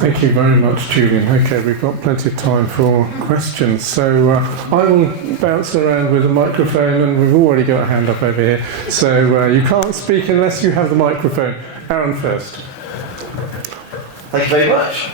Thank you very much, Julian. Okay, we've got plenty of time for questions. So I will bounce around with a microphone, and we've already got a hand up over here. So you can't speak unless you have the microphone. Aaron first. Thank you very much.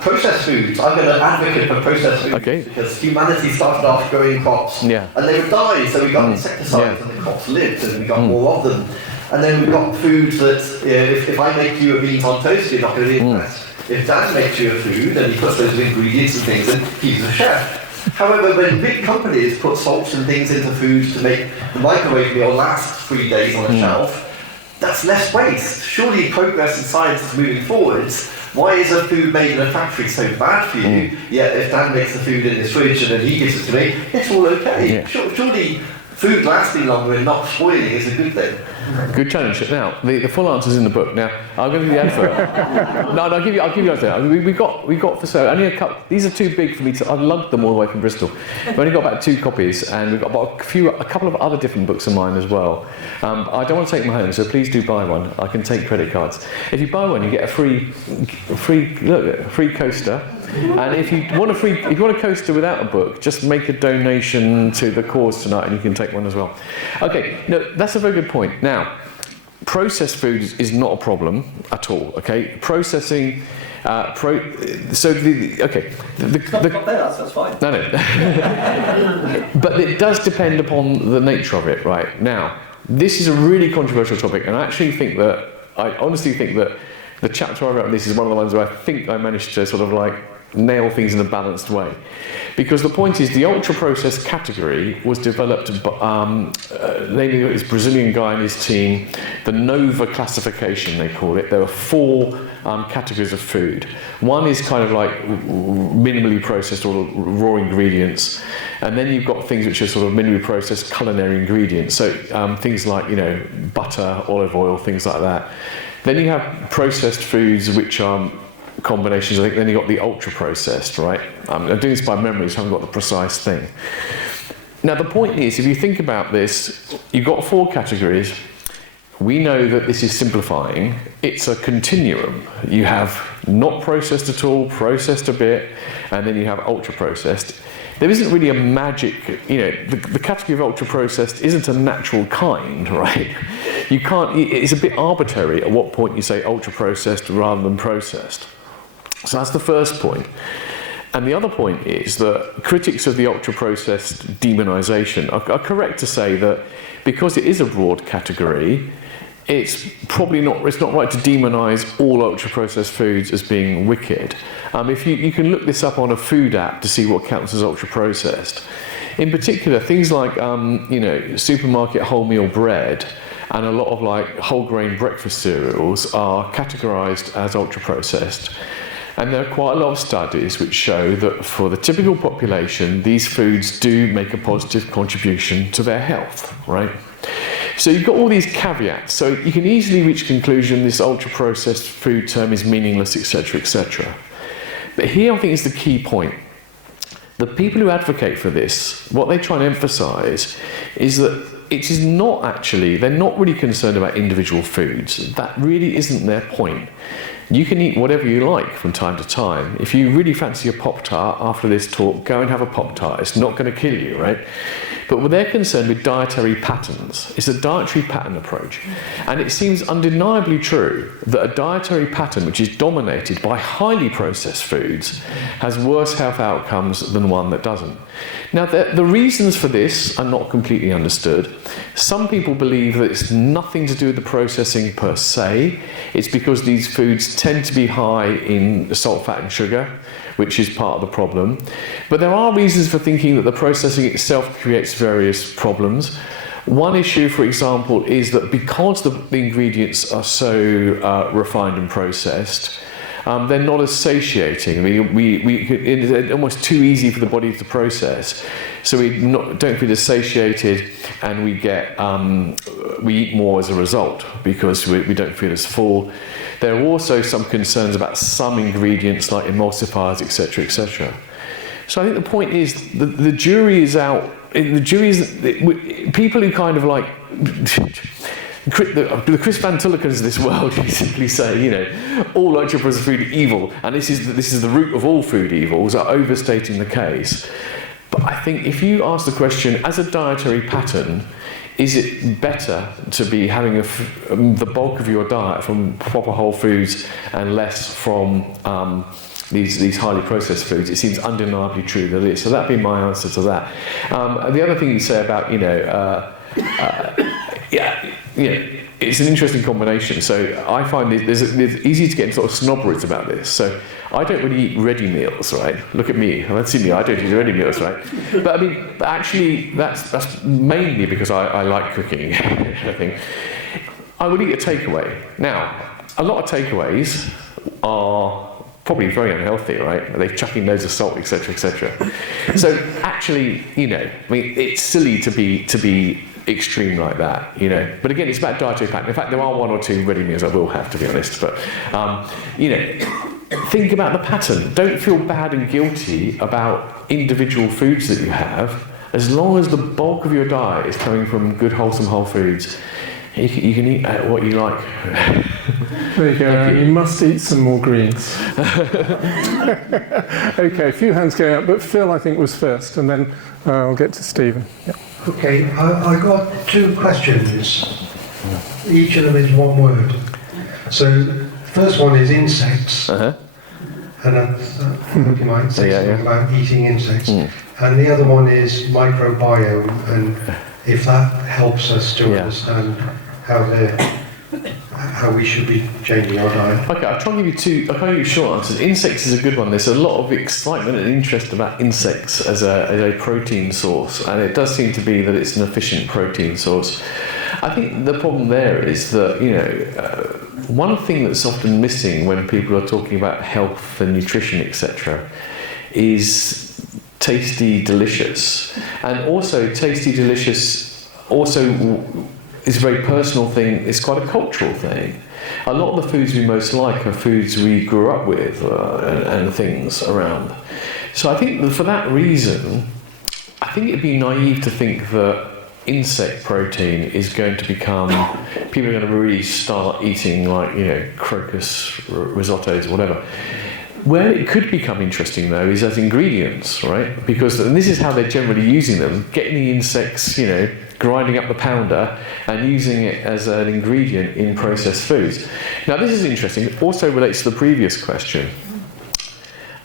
Processed foods. I'm an advocate for processed foods because humanity started off growing crops and they would die, so we got insecticides and the crops lived and we got more of them. And then we've got foods that, if I make you a beans on toast, you're not going to be impressed. If Dan makes you a food and he puts those ingredients and things in, he's a chef. However, when big companies put salts and things into foods to make the microwave meal last 3 days on a shelf, that's less waste. Surely progress in science is moving forwards. Why is a food made in a factory so bad for you? Yet if Dan makes the food in his fridge and then he gives it to me, it's all okay. Surely food lasting longer and not spoiling is a good thing. Good challenge. Now, the full answer's in the book. Now, I'm going to do the advert. No, I'll give you the answer. We got for sale only a couple. These are too big for me to. I've lugged them all the way from Bristol. We've only got about 2 copies, and we've got about a couple of other different books of mine as well. I don't want to take them home, so please do buy one. I can take credit cards. If you buy one, you get a free coaster. And if you want a coaster without a book, just make a donation to the cause tonight, and you can take one as well. Okay, no, that's a very good point. Now, processed food is not a problem at all. Okay, processing. That's fine. No. But it does depend upon the nature of it, right? Now, this is a really controversial topic, and I honestly think that the chapter I wrote on this is one of the ones where I think I managed to sort of like nail things in a balanced way. Because the point is, the ultra-processed category was developed namely it was a Brazilian guy and his team, the Nova classification they call it. There are 4 categories of food. One is kind of like minimally processed or raw ingredients, and then you've got things which are sort of minimally processed culinary ingredients, so things like butter, olive oil, things like that. Then you have processed foods which are combinations. I think then you've got the ultra-processed, right? I'm doing this by memory, so I haven't got the precise thing. Now, the point is, if you think about this, you've got 4 categories. We know that this is simplifying. It's a continuum. You have not processed at all, processed a bit, and then you have ultra-processed. There isn't really a magic, the category of ultra-processed isn't a natural kind, right? You can't, it's a bit arbitrary at what point you say ultra-processed rather than processed. So that's the first point. And the other point is that critics of the ultra-processed demonisation are correct to say that because it is a broad category, it's not right to demonise all ultra-processed foods as being wicked. If you can look this up on a food app to see what counts as ultra-processed. In particular, things like supermarket wholemeal bread and a lot of like whole grain breakfast cereals are categorised as ultra-processed. And there are quite a lot of studies which show that for the typical population, these foods do make a positive contribution to their health, right? So you've got all these caveats, so you can easily reach a conclusion this ultra-processed food term is meaningless, etc., etc. But here I think is the key point. The people who advocate for this, what they try and emphasise is that it is not actually, they're not really concerned about individual foods. That really isn't their point. You can eat whatever you like from time to time. If you really fancy a Pop-Tart after this talk, go and have a Pop-Tart. It's not going to kill you, right? But what they're concerned with dietary patterns. It's a dietary pattern approach. And it seems undeniably true that a dietary pattern which is dominated by highly processed foods has worse health outcomes than one that doesn't. Now, the reasons for this are not completely understood. Some people believe that it's nothing to do with the processing per se. It's because these foods tend to be high in salt, fat and sugar, which is part of the problem. But there are reasons for thinking that the processing itself creates various problems. One issue, for example, is that because the ingredients are so refined and processed, they're not as satiating. It's almost too easy for the body to process. So we don't feel as satiated, and we eat more as a result because we don't feel as full. There are also some concerns about some ingredients like emulsifiers, etc., etc. So I think the point is the jury is out. The jury is people who kind of like the Chris Van Tullikens of this world basically say, you know, all ultra-processed food is evil, and this is the root of all food evils, are overstating the case. But I think if you ask the question, as a dietary pattern, is it better to be having the bulk of your diet from proper whole foods and less from these highly processed foods? It seems undeniably true that it is. So that'd be my answer to that. The other thing you say about, you know, it's an interesting combination. So I find it's easy to get into sort of snobberies about this. So I don't really eat ready meals, right? Look at me. Let's see me. I don't eat ready meals, right? But I mean, actually, that's mainly because I like cooking. I think I would eat a takeaway. Now, a lot of takeaways are probably very unhealthy, right? They're chucking loads of salt, etc., etc. So actually, you know, I mean, it's silly to be extreme like that, you know. But again, it's about dietary pattern. In fact, there are one or two ready meals I will have, to be honest. But you know, think about the pattern. Don't feel bad and guilty about individual foods that you have, as long as the bulk of your diet is coming from good, wholesome whole foods. You can eat what you like. There you go. You must eat some more greens. Okay, a few hands going up, but Phil, I think, was first, and then I'll get to Stephen. Yeah. Okay, I got two questions. Each of them is one word. So, first one is insects. And you might say something about eating insects. And the other one is microbiome, and if that helps us to understand how we should be changing our diet. Okay, I'll try and give you short answers. Insects is a good one. There's a lot of excitement and interest about insects as a protein source, and it does seem to be that it's an efficient protein source. I think the problem there is that, you know, one thing that's often missing when people are talking about health and nutrition, etc., is tasty, delicious. And also, tasty, delicious also is a very personal thing. It's quite a cultural thing. A lot of the foods we most like are foods we grew up with and things around. So I think that for that reason, I think it'd be naive to think that insect protein is going to become, people are going to really start eating, like, you know, crocus risottos or whatever. Where it could become interesting, though, is as ingredients, right? Because, and this is how they're generally using them, getting the insects, you know, grinding up the pounder and using it as an ingredient in processed foods. Now, this is interesting. It also relates to the previous question.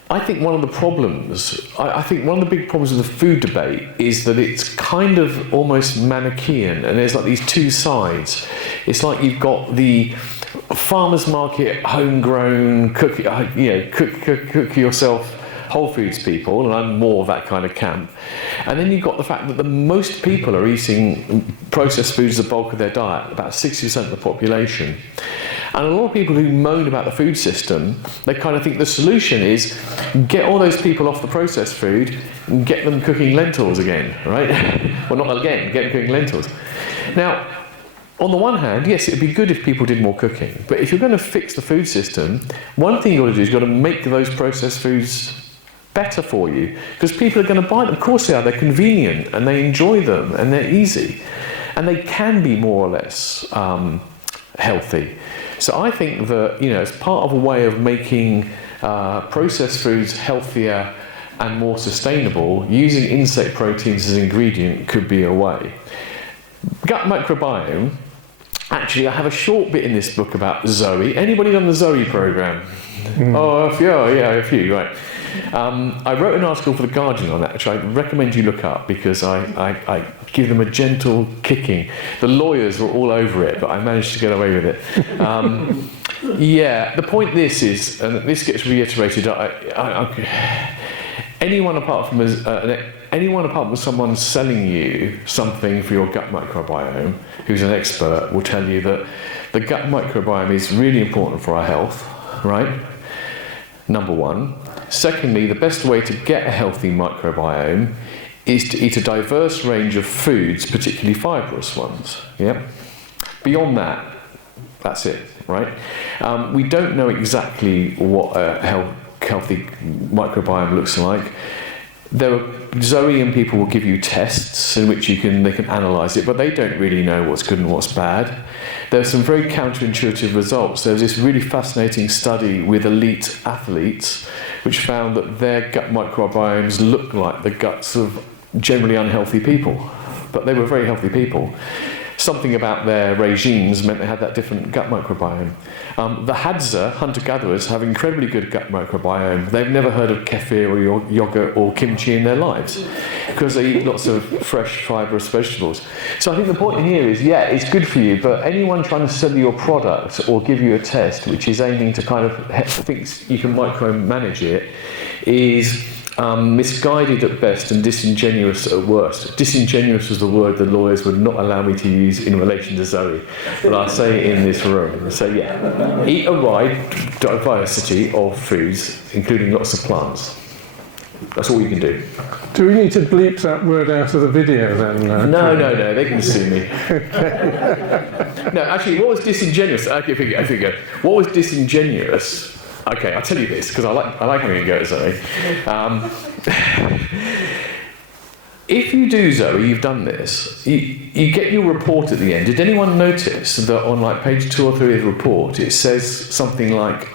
I think one of the problems, I think one of the big problems with the food debate is that it's kind of almost Manichaean, and there's like these two sides. It's like you've got the farmers market, homegrown, cook yourself, whole foods people, and I'm more of that kind of camp. And then you've got the fact that the most people are eating processed foods as the bulk of their diet, about 60% of the population. And a lot of people who moan about the food system, they kind of think the solution is get all those people off the processed food and get them cooking lentils again, right? Well, not again, get them cooking lentils. Now, on the one hand, yes, it'd be good if people did more cooking, but if you're going to fix the food system, one thing you've got to do is you've got to make those processed foods better for you, because people are going to buy them. Of course they are. They're convenient and they enjoy them and they're easy, and they can be more or less healthy. So I think that, you know, as part of a way of making processed foods healthier and more sustainable, using insect proteins as an ingredient could be a way. Gut microbiome. Actually, I have a short bit in this book about Zoe. Anybody on the Zoe program? Oh, a few, right. I wrote an article for The Guardian on that, which I recommend you look up, because I give them a gentle kicking. The lawyers were all over it, but I managed to get away with it. Yeah, the point this is, and this gets reiterated, anyone apart from someone selling you something for your gut microbiome, who's an expert, will tell you that the gut microbiome is really important for our health, right? Number one. Secondly, the best way to get a healthy microbiome is to eat a diverse range of foods, particularly fibrous ones. Yeah. Beyond that, that's it, right? We don't know exactly what a healthy microbiome looks like. Zoe and people will give you tests in which they can analyse it, but they don't really know what's good and what's bad. There's some very counterintuitive results. There was this really fascinating study with elite athletes which found that their gut microbiomes looked like the guts of generally unhealthy people, but they were very healthy people. Something about their regimes meant they had that different gut microbiome. The Hadza, hunter-gatherers, have incredibly good gut microbiome. They've never heard of kefir or yogurt or kimchi in their lives because they eat lots of fresh, fibrous vegetables. So I think the point here is, yeah, it's good for you, but anyone trying to sell you your product or give you a test which is aiming to kind of thinks you can micromanage it is misguided at best and disingenuous at worst. Disingenuous was the word the lawyers would not allow me to use in relation to Zoe, but I'll say it in this room. So yeah, eat a wide diversity of foods, including lots of plants. That's all you can do. Do we need to bleep that word out of the video then? No, they can sue me. No, actually, what was disingenuous? I figure. What was disingenuous? Okay, I'll tell you this, because I like having a go at Zoe. If you do, Zoe, you've done this, you get your report at the end. Did anyone notice that on like page 2 or 3 of the report, it says something like,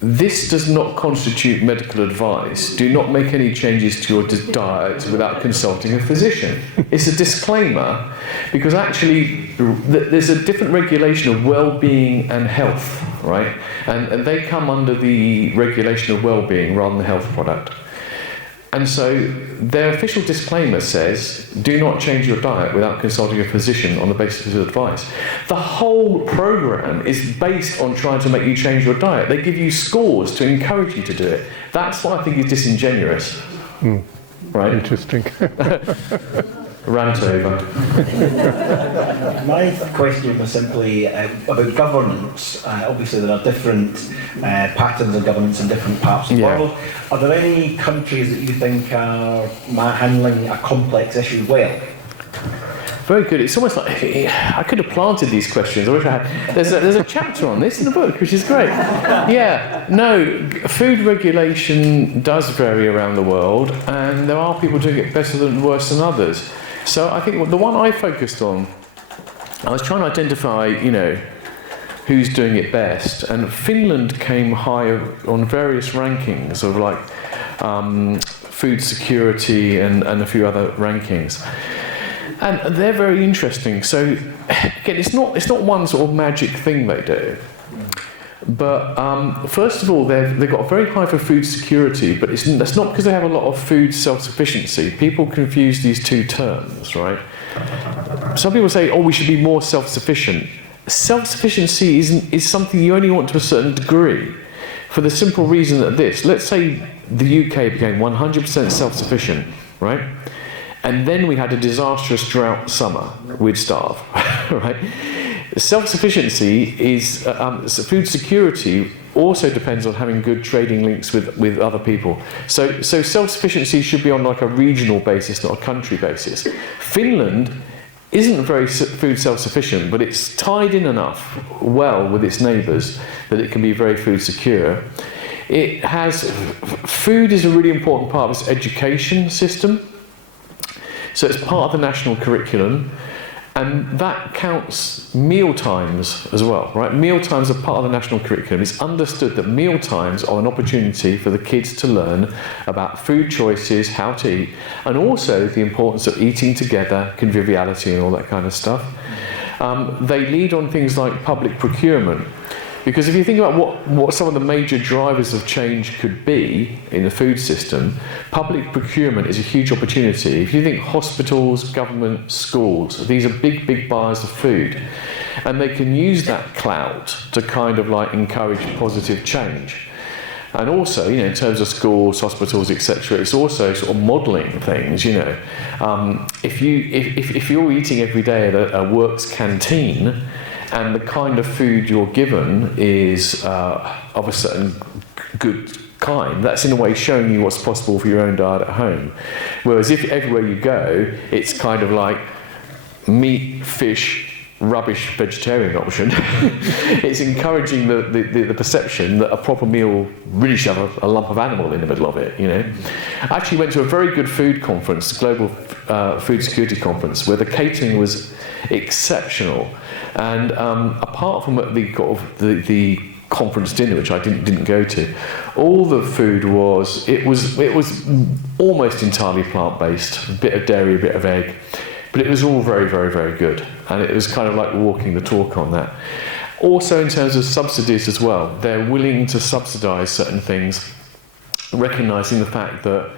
this does not constitute medical advice. Do not make any changes to your diet without consulting a physician. It's a disclaimer, because actually there's a different regulation of well-being and health, right? And they come under the regulation of well-being rather than the health product. And so their official disclaimer says, do not change your diet without consulting a physician on the basis of advice. The whole program is based on trying to make you change your diet. They give you scores to encourage you to do it. That's what I think is disingenuous. Right? Interesting. Rant over. My question was simply about governance. Obviously there are different patterns of governance in different parts of the world. Are there any countries that you think are handling a complex issue well? Very good. It's almost like I could have planted these questions. I wish I had. There's a chapter on this in the book, which is great. Yeah, no, food regulation does vary around the world, and there are people doing it better than worse than others. So I think the one I focused on, I was trying to identify, who's doing it best, and Finland came high on various rankings of like food security and a few other rankings. And they're very interesting. So again, it's not one sort of magic thing they do. But first of all, they've got very high for food security, but that's not because they have a lot of food self-sufficiency. People confuse these two terms, right? Some people say, we should be more self-sufficient. Self-sufficiency is something you only want to a certain degree, for the simple reason that let's say the UK became 100% self-sufficient, right? And then we had a disastrous drought summer, we'd starve, right? Self-sufficiency is, food security also depends on having good trading links with other people. So self-sufficiency should be on like a regional basis, not a country basis. Finland isn't very food self-sufficient, but it's tied in enough well with its neighbours that it can be very food secure. It has, food is a really important part of its education system. So it's part of the national curriculum. And that counts meal times as well, right? Meal times are part of the national curriculum. It's understood that meal times are an opportunity for the kids to learn about food choices, how to eat, and also the importance of eating together, conviviality and all that kind of stuff. They lead on things like public procurement. Because if you think about what some of the major drivers of change could be in the food system, public procurement is a huge opportunity. If you think hospitals, government, schools, these are big, big buyers of food. And they can use that clout to kind of like encourage positive change. And also, in terms of schools, hospitals, etc., it's also sort of modelling things, If you're eating every day at a works canteen, and the kind of food you're given is of a certain good kind, that's in a way showing you what's possible for your own diet at home. Whereas if everywhere you go, it's kind of like meat, fish, rubbish vegetarian option. It's encouraging the perception that a proper meal really should have a lump of animal in the middle of it, you know. I actually went to a very good food conference, Global Food Security Conference, where the catering was exceptional. And apart from the conference dinner, which I didn't go to, all the food was almost entirely plant-based, a bit of dairy, a bit of egg. But it was all very, very, very good. And it was kind of like walking the talk on that. Also, in terms of subsidies as well, they're willing to subsidise certain things, recognising the fact that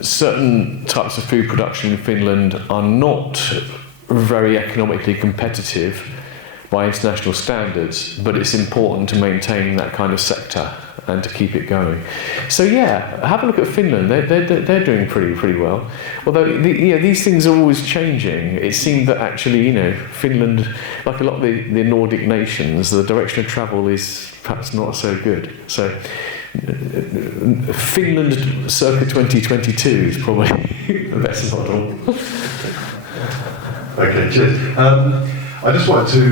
certain types of food production in Finland are not very economically competitive by international standards, but it's important to maintain that kind of sector and to keep it going. So yeah, have a look at Finland. They're doing pretty well. Although these things are always changing. It seemed that actually, Finland, like a lot of the Nordic nations, the direction of travel is perhaps not so good. So Finland circa 2022 is probably the best model. Okay, cheers. I just wanted to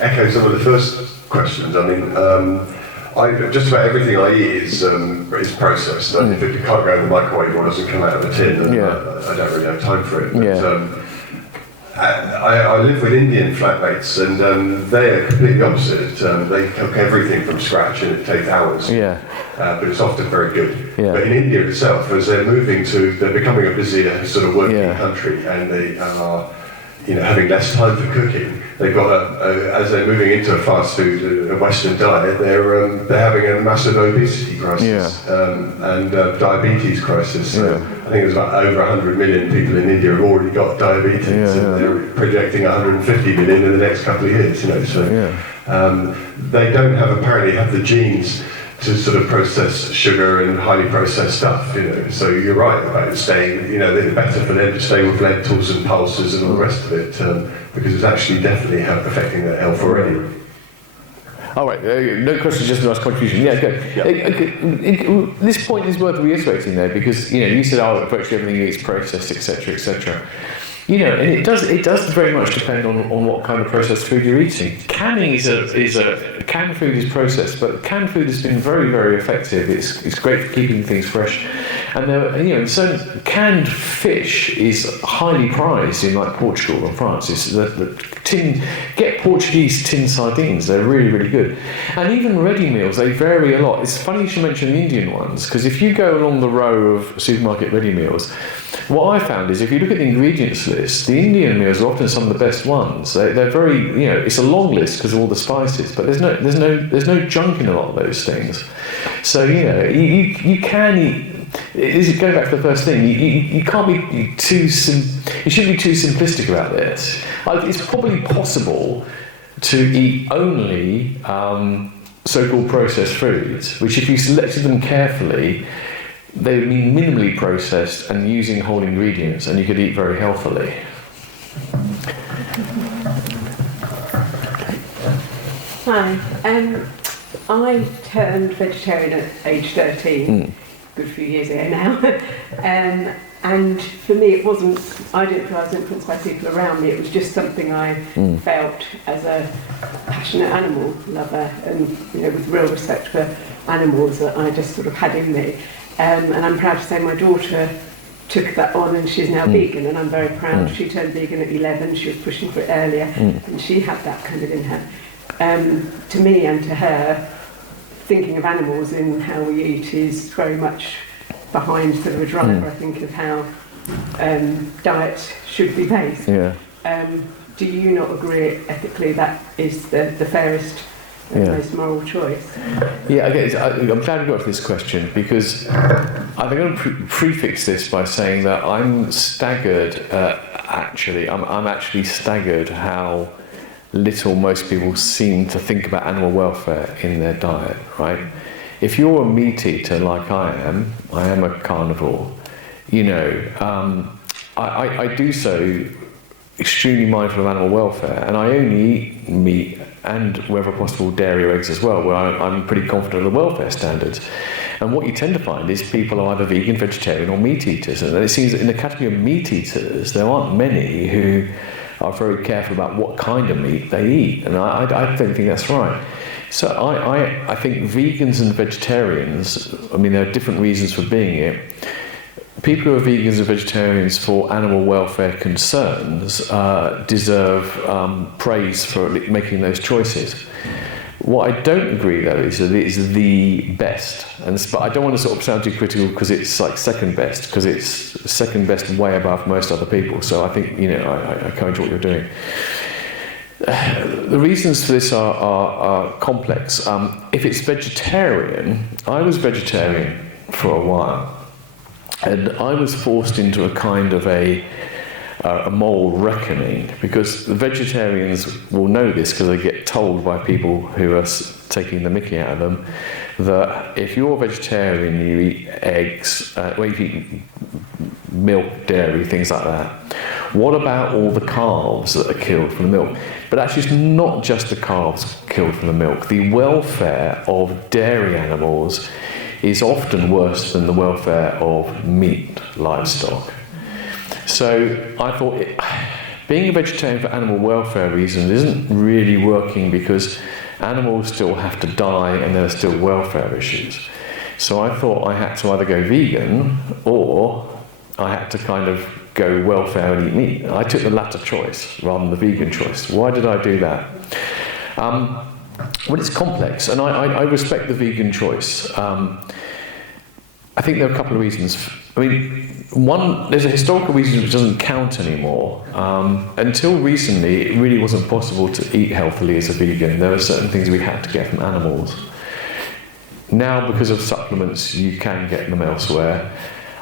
echo some of the first questions. I mean, just about everything I eat is processed. If it can't go in the microwave or doesn't come out of a tin, then I don't really have time for it. But, I live with Indian flatmates, and they are completely opposite. They cook everything from scratch, and it takes hours. But it's often very good. But in India itself, as they're becoming a busier sort of working country, and they are, having less time for cooking. They've got as they're moving into a fast food, a Western diet, they're having a massive obesity crisis and diabetes crisis. So I think there's about over 100 million people in India who've already got diabetes, and they're projecting 150 million in the next couple of years. So they don't apparently have the genes to sort of process sugar and highly processed stuff, So you're right about staying, they're better for them to stay with lentils and pulses and all the rest of it, because it's actually definitely affecting their health already. All right, no question, just a nice contribution. Yeah, okay. This point is worth reiterating there, because you said, virtually everything is processed, etc., etc. And it does very much depend on what kind of processed food you're eating. Canned food is processed, but canned food has been very, very effective. It's great for keeping things fresh. And certain canned fish is highly prized in like Portugal and France. Get Portuguese tin sardines, they're really, really good. And even ready meals, they vary a lot. It's funny you should mention the Indian ones, because if you go along the row of supermarket ready meals, what I found is if you look at the ingredients list, the Indian meals are often some of the best ones. They're very, it's a long list because of all the spices, but there's no junk in a lot of those things. So you can eat. Going back to the first thing, you can't be you shouldn't be too simplistic about this. It's probably possible to eat only so-called processed foods, which if you selected them carefully, they would be minimally processed and using whole ingredients, and you could eat very healthily. Hi, I turned vegetarian at age 13, good few years ago now, and for me it wasn't, I didn't feel I was influenced by people around me, it was just something I felt as a passionate animal lover, and with real respect for animals that I just sort of had in me. And I'm proud to say my daughter took that on, and she's now vegan, and I'm very proud. She turned vegan at 11, she was pushing for it earlier, and she had that kind of in her. To me and to her, thinking of animals in how we eat is very much behind sort of a driver, I think, of how diet should be based. Do you not agree ethically that is the fairest most moral choice? I'm glad we got to this question, because I'm going to prefix this by saying that I'm staggered. I'm actually staggered how little most people seem to think about animal welfare in their diet. Right? If you're a meat eater like I am a carnivore. I do so extremely mindful of animal welfare, and I only eat meat and, wherever possible, dairy or eggs as well, where I'm pretty confident of the welfare standards. And what you tend to find is people are either vegan, vegetarian or meat eaters, and it seems that in the category of meat eaters there aren't many who are very careful about what kind of meat they eat, and I don't think that's right. So I think vegans and vegetarians, I mean, there are different reasons for being it. People who are vegans and vegetarians for animal welfare concerns deserve praise for making those choices. What I don't agree, though, is that it is the best. But I don't want to sort of sound too critical because it's like second best, because it's second best way above most other people. So I think, you know, I encourage what you're doing. The reasons for this are complex. If it's vegetarian, I was vegetarian for a while, and I was forced into a kind of a moral reckoning, because the vegetarians will know this because they get told by people who are taking the mickey out of them that if you're vegetarian, you eat eggs, you eat milk, dairy, things like that. What about all the calves that are killed from the milk? But actually, it's not just the calves killed from the milk. The welfare of dairy animals is often worse than the welfare of meat livestock. So I thought being a vegetarian for animal welfare reasons isn't really working, because animals still have to die and there are still welfare issues. So I thought I had to either go vegan or I had to kind of go welfare and eat meat. I took the latter choice rather than the vegan choice. Why did I do that? Well, it's complex, and I respect the vegan choice. I think there are a couple of reasons. I mean, one, there's a historical reason which doesn't count anymore. Until recently, it really wasn't possible to eat healthily as a vegan. There were certain things we had to get from animals. Now, because of supplements, you can get them elsewhere.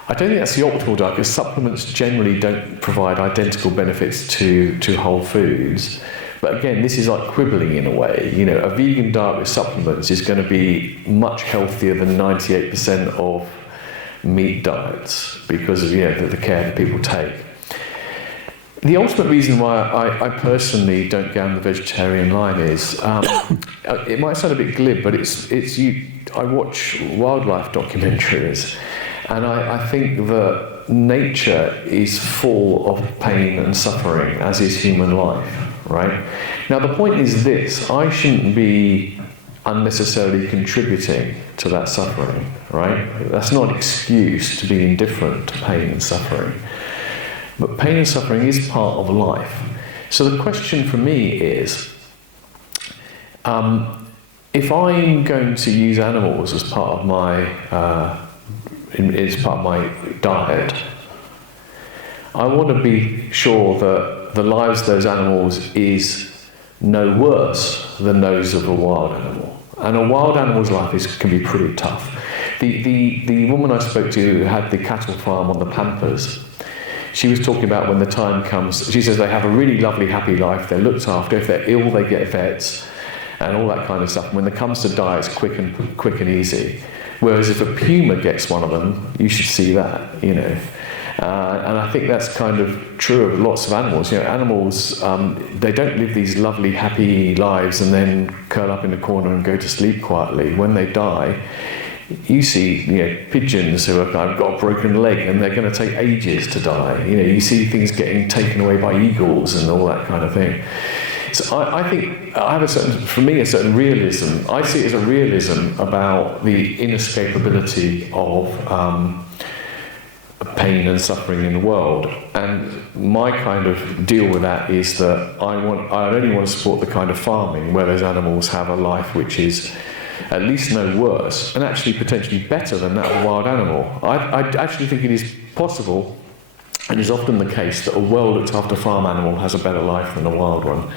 I don't think that's the optimal diet, because supplements generally don't provide identical benefits to whole foods. But again, this is like quibbling in a way. You know, a vegan diet with supplements is going to be much healthier than 98% of meat diets, because of, you know, the care that people take. The ultimate reason why I personally don't go down the vegetarian line is, it might sound a bit glib, but I watch wildlife documentaries, and I think that nature is full of pain and suffering, as is human life, right? Now the point is this: I shouldn't be unnecessarily contributing to that suffering, right? That's not an excuse to be indifferent to pain and suffering. But pain and suffering is part of life. So the question for me is, if I'm going to use animals as part of my diet, I want to be sure that the lives of those animals is no worse than those of a wild animal. And a wild animal's life can be pretty tough. The woman I spoke to who had the cattle farm on the Pampas, she was talking about when the time comes, she says they have a really lovely, happy life, they're looked after, if they're ill they get vets, and all that kind of stuff. And when it comes to die, it's quick and easy. Whereas if a puma gets one of them, you should see that, you know. And I think that's kind of true of lots of animals. You know, animals, they don't live these lovely, happy lives and then curl up in a corner and go to sleep quietly. When they die, you see, you know, pigeons who have got a broken leg and they're going to take ages to die. You know, you see things getting taken away by eagles and all that kind of thing. So I think I have a certain realism. I see it as a realism about the inescapability of pain and suffering in the world, and my kind of deal with that is that I only want to support the kind of farming where those animals have a life which is at least no worse, and actually potentially better than that of a wild animal. I actually think it is possible, and is often the case, that a well looked after farm animal has a better life than a wild one.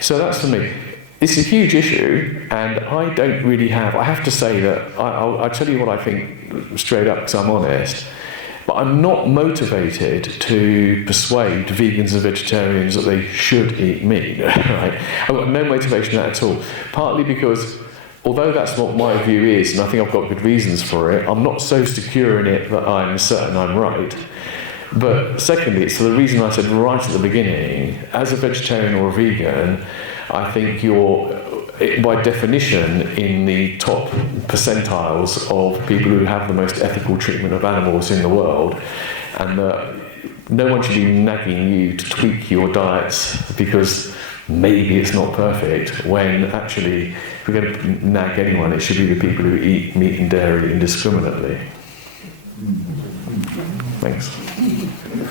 So that's for me. It's a huge issue, and I don't really have. I have to say that I'll tell you what I think straight up, because I'm honest. But I'm not motivated to persuade vegans and vegetarians that they should eat meat. Right? I've got no motivation in that at all. Partly because, although that's what my view is, and I think I've got good reasons for it, I'm not so secure in it that I'm certain I'm right. But secondly, it's for the reason I said right at the beginning, as a vegetarian or a vegan, I think you're, by definition, in the top percentiles of people who have the most ethical treatment of animals in the world, and no one should be nagging you to tweak your diets because maybe it's not perfect, when actually, if we're going to nag anyone, it should be the people who eat meat and dairy indiscriminately. Thanks.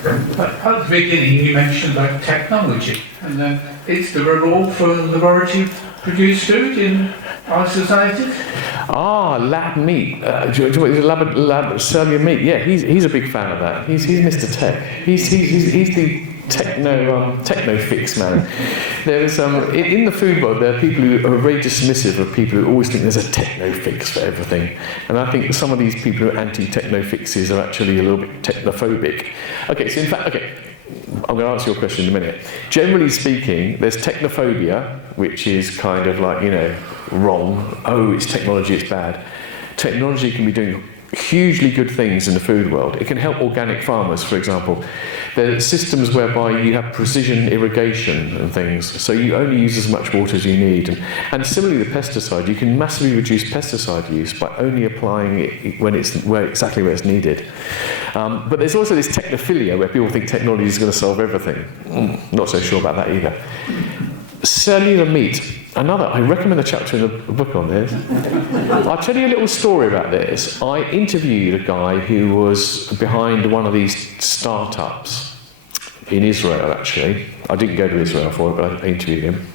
At the beginning you mentioned about technology, and then is there a role for laboratory-produced food in our society? Lab meat. Lab cellular meat. Yeah, he's a big fan of that. He's Mr. Tech. He's the techno fix man. There's in the food world there are people who are very dismissive of people who always think there's a techno fix for everything, and I think some of these people who are anti-techno fixes are actually a little bit technophobic. Okay, so in fact, I'm going to answer your question in a minute. Generally speaking, there's technophobia, which is kind of like, wrong. Oh, it's technology, it's bad. Technology can be doing hugely good things in the food world. It can help organic farmers, for example. There are systems whereby you have precision irrigation and things, so you only use as much water as you need. And similarly, the pesticide, you can massively reduce pesticide use by only applying it exactly where it's needed. But there's also this technophilia where people think technology is going to solve everything. Not so sure about that either. Cellular meat. I recommend a chapter in the book on this. I'll tell you a little story about this. I interviewed a guy who was behind one of these startups in Israel, actually. I didn't go to Israel for it, but I interviewed him.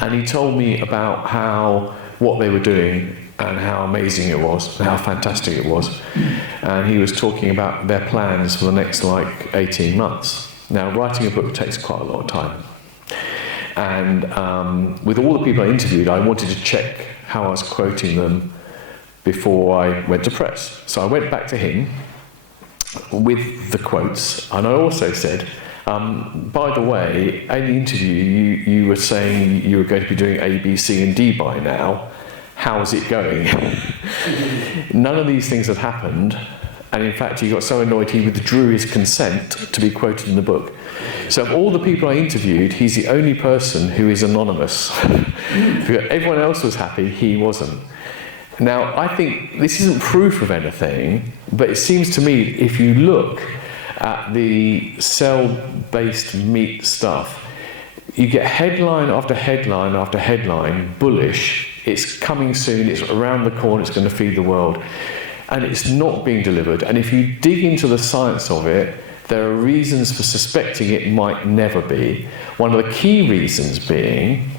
And he told me about what they were doing and how amazing it was, and how fantastic it was. And he was talking about their plans for the next 18 months. Now, writing a book takes quite a lot of time. And with all the people I interviewed, I wanted to check how I was quoting them before I went to press. So I went back to him with the quotes, and I also said, by the way, in the interview you were saying you were going to be doing A, B, C and D by now. How's it going? None of these things had happened, and in fact he got so annoyed he withdrew his consent to be quoted in the book. So of all the people I interviewed, he's the only person who is anonymous. Everyone else was happy, he wasn't. Now, I think this isn't proof of anything, but it seems to me if you look at the cell-based meat stuff, you get headline after headline after headline, bullish, it's coming soon, it's around the corner, it's going to feed the world. And it's not being delivered. And if you dig into the science of it, there are reasons for suspecting it might never be. One of the key reasons being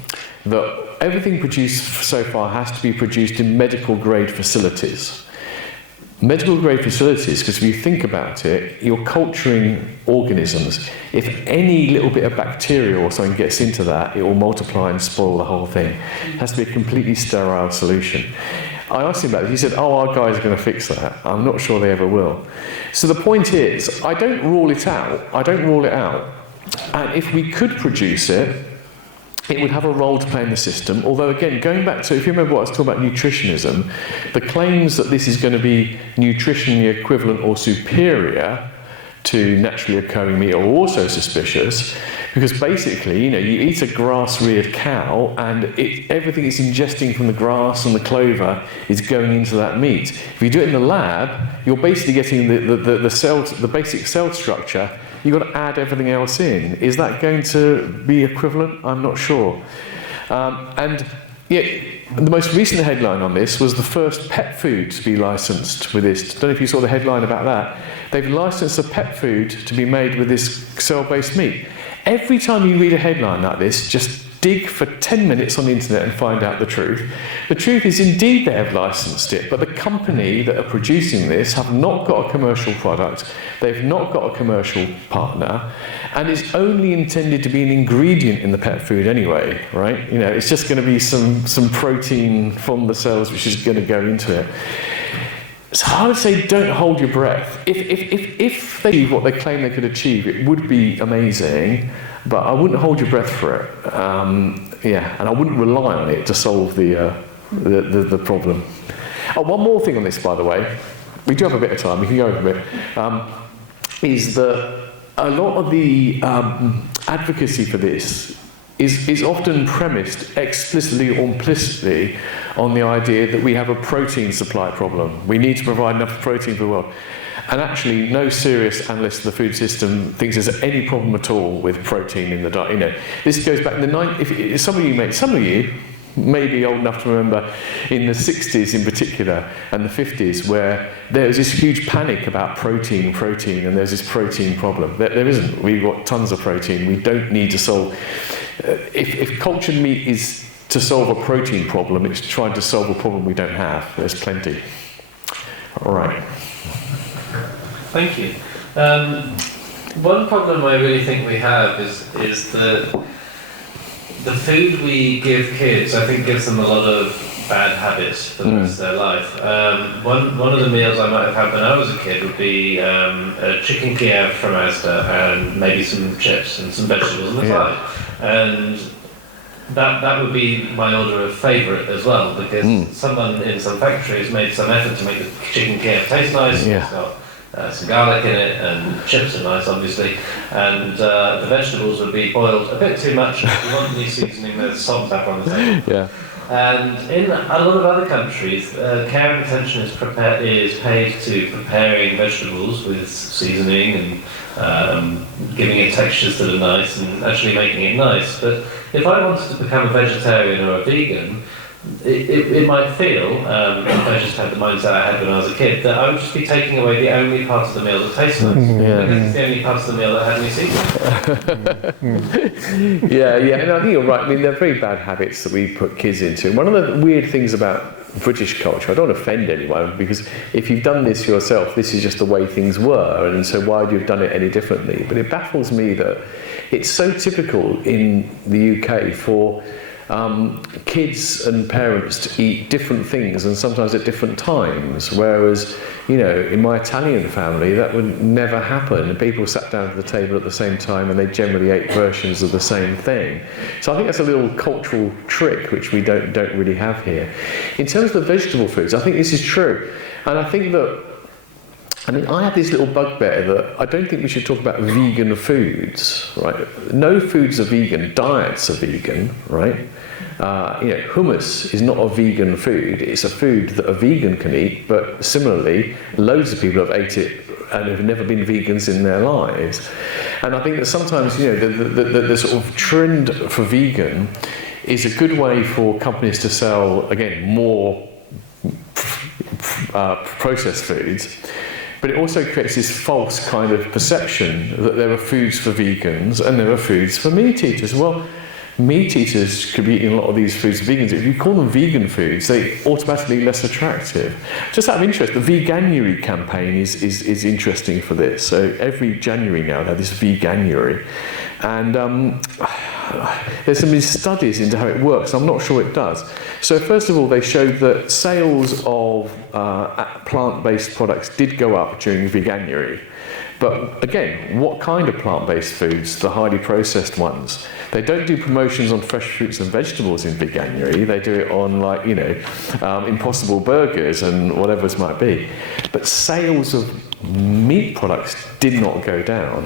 that everything produced so far has to be produced in medical grade facilities. Medical grade facilities, because if you think about it, you're culturing organisms. If any little bit of bacteria or something gets into that, it will multiply and spoil the whole thing. It has to be a completely sterile solution. I asked him about it. He said, our guys are going to fix that. I'm not sure they ever will. So the point is, I don't rule it out. And if we could produce it, it would have a role to play in the system. Although, again, going back to, if you remember what I was talking about nutritionism, the claims that this is going to be nutritionally equivalent or superior to naturally occurring meat are also suspicious, because basically, you eat a grass-reared cow and everything it's ingesting from the grass and the clover is going into that meat. If you do it in the lab, you're basically getting the basic cell structure. You've got to add everything else in. Is that going to be equivalent? I'm not sure. And yet, the most recent headline on this was the first pet food to be licensed with this. I don't know if you saw the headline about that. They've licensed a pet food to be made with this cell-based meat. Every time you read a headline like this, just dig for 10 minutes on the internet and find out the truth. The truth is, indeed, they have licensed it, but the company that are producing this have not got a commercial product, they've not got a commercial partner, and it's only intended to be an ingredient in the pet food anyway, right? It's just going to be some protein from the cells which is going to go into it. So I would say don't hold your breath. If they achieve what they claim they could achieve, it would be amazing, but I wouldn't hold your breath for it. And I wouldn't rely on it to solve the problem. One more thing on this, by the way. We do have a bit of time, we can go over a bit. Is that a lot of the advocacy for this is often premised explicitly or implicitly on the idea that we have a protein supply problem. We need to provide enough protein for the world. And actually, no serious analyst of the food system thinks there's any problem at all with protein in the diet. You know, this goes back in the some of you may be old enough to remember in the 60s in particular and the 50s, where there was this huge panic about protein, and there's this protein problem. There isn't. We've got tons of protein. We don't need to solve. If cultured meat is to solve a protein problem, it's trying to solve a problem we don't have. There's plenty. All right. Thank you. One problem I really think we have is the food we give kids, I think, gives them a lot of bad habits for the rest of their life. One of the meals I might have had when I was a kid would be a chicken Kiev from Asda and maybe some chips and some vegetables on the side. And that would be my order of favourite as well, because someone in some factory has made some effort to make the chicken Kiev taste nice. It's got some garlic in it, and chips are nice, obviously, and the vegetables would be boiled a bit too much. If you want any seasoning, there's salt and pepper on the table. And in a lot of other countries, care and attention is paid to preparing vegetables with seasoning and giving it textures that are nice and actually making it nice. But if I wanted to become a vegetarian or a vegan, it might feel, if I just had the mindset I had when I was a kid, that I would just be taking away the only part of the meal that tastes nice. Because it's the only part of the meal that had any seasoning. And I think you're right. I mean, they're very bad habits that we put kids into. One of the weird things about British culture, I don't want to offend anyone, because if you've done this yourself, this is just the way things were, and so why would you have done it any differently? But it baffles me that it's so typical in the UK for kids and parents to eat different things, and sometimes at different times, whereas, you know, in my Italian family that would never happen. People sat down to the table at the same time and they generally ate versions of the same thing. So I think that's a little cultural trick which we don't really have here. In terms of the vegetable foods, I think this is true, and I think that, I mean, I have this little bugbear that I don't think we should talk about vegan foods, right? No foods are vegan, diets are vegan, right? You know, hummus is not a vegan food. It's a food that a vegan can eat, but similarly, loads of people have ate it and have never been vegans in their lives. And I think that sometimes, you know, the sort of trend for vegan is a good way for companies to sell, again, more processed foods. But it also creates this false kind of perception that there are foods for vegans and there are foods for meat eaters. Well, meat eaters could be eating a lot of these foods for vegans. If you call them vegan foods, they're automatically less attractive. Just out of interest, the Veganuary campaign is interesting for this. So every January now they have this Veganuary. And there's some studies into how it works. I'm not sure it does. So first of all, they showed that sales of plant-based products did go up during Veganuary. But again, what kind of plant-based foods? The highly processed ones. They don't do promotions on fresh fruits and vegetables in Veganuary. They do it on, like, you know, Impossible Burgers and whatever it might be. But sales of meat products did not go down.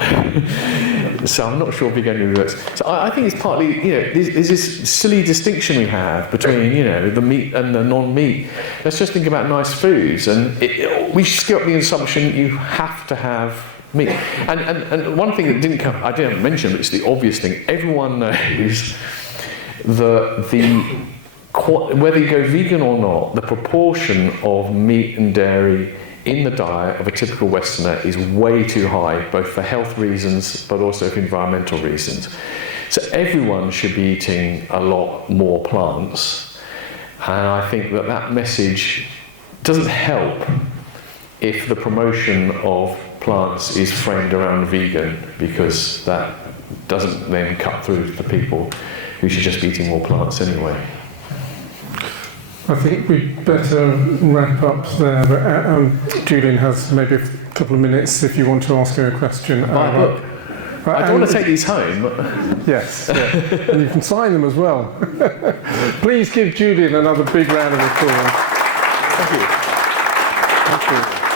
So I'm not sure Veganuary works. So I think it's partly, you know, there's this silly distinction we have between, you know, the meat and the non-meat. Let's just think about nice foods, and we skip up the assumption you have to have meat. And one thing that I didn't mention, but it's the obvious thing. Everyone knows whether you go vegan or not, the proportion of meat and dairy in the diet of a typical Westerner is way too high, both for health reasons but also for environmental reasons. So everyone should be eating a lot more plants, and I think that message doesn't help if the promotion of plants is framed around vegan, because that doesn't then cut through to people who should just be eating more plants anyway. I think we'd better wrap up there, but Julian has maybe a couple of minutes if you want to ask her a question. I don't want to take these home. Yes, yeah. And you can sign them as well. Please give Julian another big round of applause. Thank you. Thank you.